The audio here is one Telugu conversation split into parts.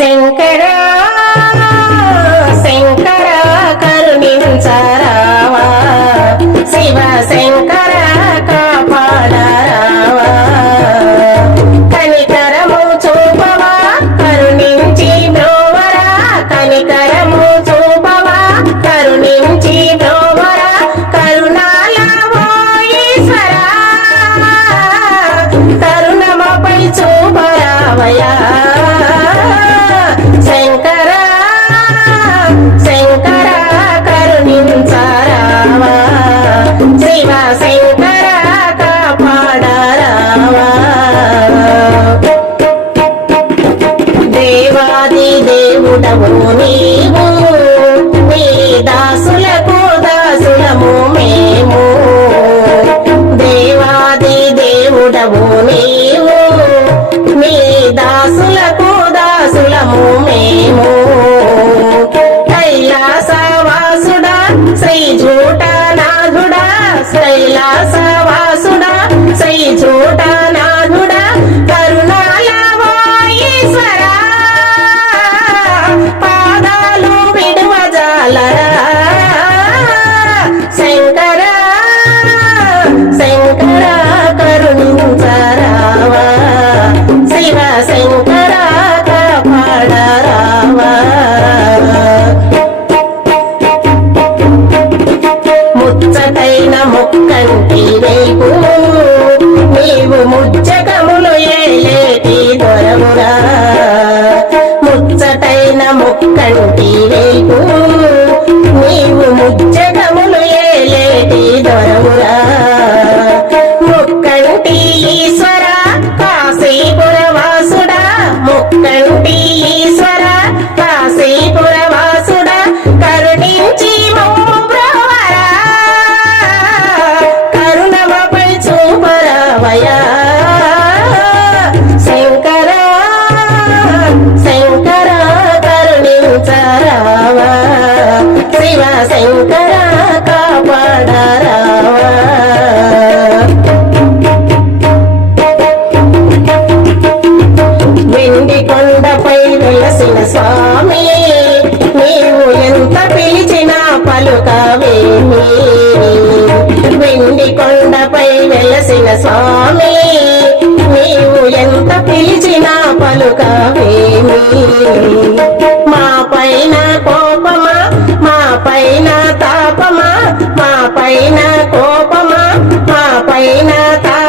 శంకరా శంకరా కరుణించరావా. శివ శంకర శివ శంకర కాపాడరావా దేవాది దేవుడవు జూటనాథుడా కైలాసవాసుడా శ్రీ ముచ్చటైన ముక్కంటి వైపు నీవు ముచ్చటములు ఏలేటి దొరమురా ముచ్చటైన ముక్కంటి రేపు నీవు ముచ్చటములు ఏలేటి దొరమురా ముక్కంటి ఈశ్వర కాశీపురవాసుడా వాసుడా. శంకర కాపాడరావా? వెండి కొండపై వెలసిన స్వామి నీవు ఎంత పిలిచినా పలుకవేమి వెండి కొండపై వెలసిన స్వామి నీవు ఎంత పిలిచినా పలుకవేమి పైన తాపమా? మా పైన కోపమా? మా పైన తా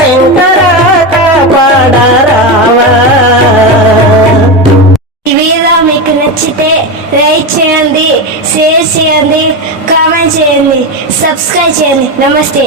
శంకర కాపాడరావా ఈ వీడియో మీకు నచ్చితే లైక్ చేయండి షేర్ చేయండి కామెంట్ చేయండి సబ్స్క్రైబ్ చేయండి. నమస్తే.